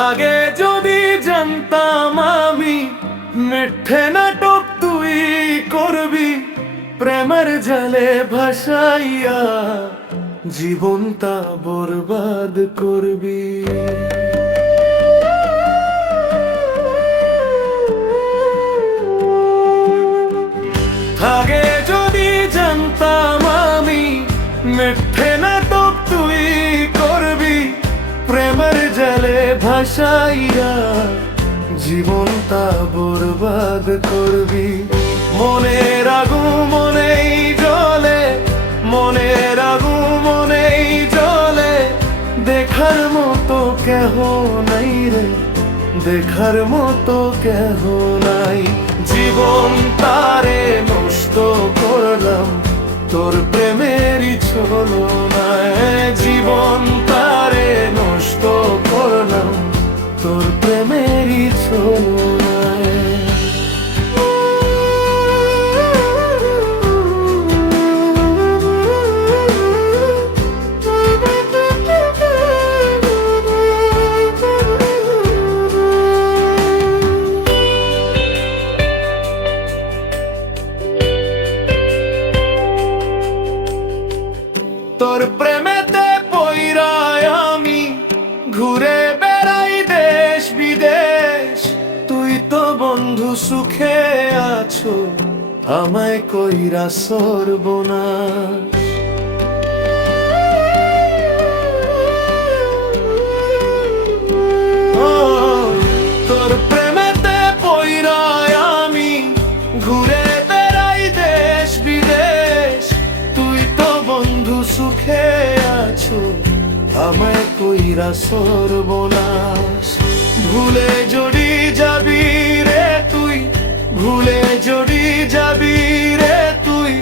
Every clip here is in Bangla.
আগে যদি জানতাম আমি মিথ্যে নাটক তুই করবি, প্রেমের জালে ভাসাইয়া জীবনটা বরবাদ করবি। আগে যদি জানতাম আমি মিথ্যে নাটক তুই করবি, প্রেমের জালে ভাসাইয়া জীবনটা বরবাদ করবি। মনের আগু মনেই জ্বলে, মনের আগু মনেই জ্বলে, দেখার মতো কেহ নাই রে, দেখার মতো কেহ নাই। জীবন তারে নষ্ট করলাম তোর প্রেমেরই ছলনায়, জীবন তারে নষ্ট করলাম তোর প্রেমেরই ছলনায়। তোর প্রেমেতে পইরায় আমি ঘুরে বেড়াই দেশ বিদেশ, তুই তো বন্ধু সুখে আছো, আমায় কইরা সর্বনাশ। তোর প্রেমেতে পইরায় আমি ঘুরে বেড়াই দেশ বিদেশ, তুই তো বন্ধু সুখে আছো, আমায় কইরা সর্বনাশ। ভুলে যদি যাবি রে তুই, ভুলে যদি যাবি রে তুই,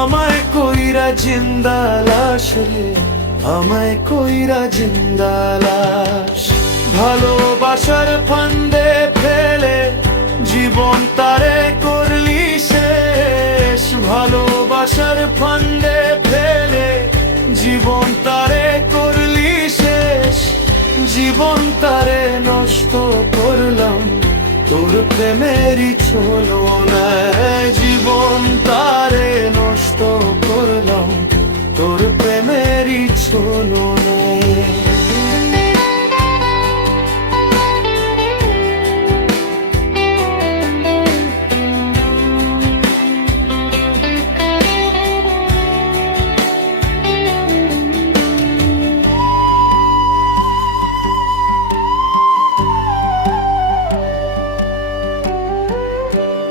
আমায় কইরা জিন্দা লাশ রে, আমায় কইরা জিন্দা লাশ। ভালোবাসার ফান্দে ফেলে জীবন তারে করলি শেষ, ভালোবাসার ফান্দে ফেলে জীবন তারে করলি শেষ, জীবন তারে নষ্ট করলাম তোর প্রেমেরই ছলনায়, জীবন তারে নষ্ট করলাম তোর প্রেমেরই ছলনায়।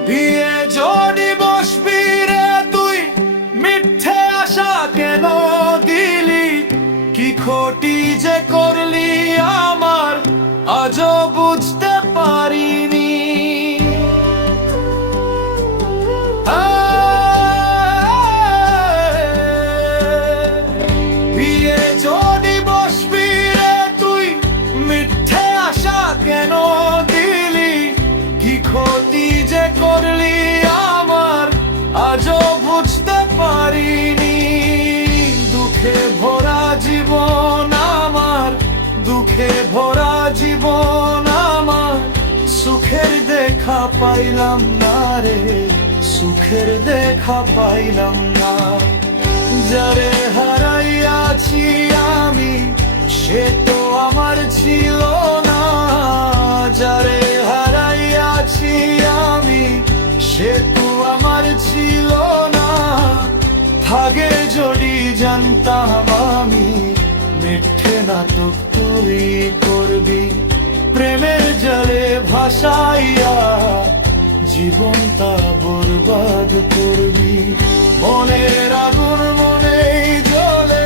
বিয়ে যদি বসবি রে তুই, মিথ্যে আশা কেন দিলি, কি ক্ষতি যে করলি আমার আজও বুঝতে পারিনি। বিয়ে যদি বসবি রে তুই, মিথ্যে আশা কেন দিলি, কি ক্ষতি যে করলি আমার আজও বুঝতে পারিনি। দুঃখে ভরা জীবন আমার, দুঃখে ভরা জীবন আমার, সুখের দেখা পাইলাম না রে, সুখের দেখা পাইলাম না। যারে হারাইয়াছি আমি সে তো আমার ছিল না, যারে হারাইয়াছি আমি সে তো আমার ছিল না। আগে যদি জানতাম আমি মিথ্যে নাটক তুই করবি, প্রেমের জালে ভাসাইয়া জীবনটা বরবাদ করবি। মনের আগুন মনেই জ্বলে,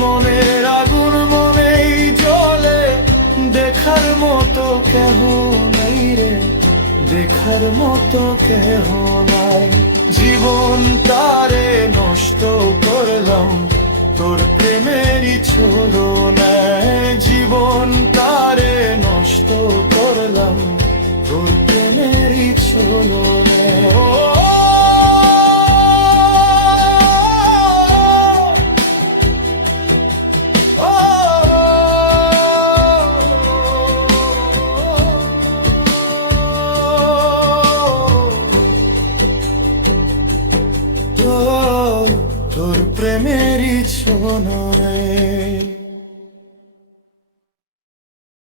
মনের আগুন মনেই জ্বলে, দেখার মতো কেহ নাই রে, দেখার মতো কেহ নাই। জীবন তারে নষ্ট করলাম তোর প্রেমেরই ছলনায়, জীবন তারে নষ্ট করলাম তোর প্রেমেরই ছলনায়। না।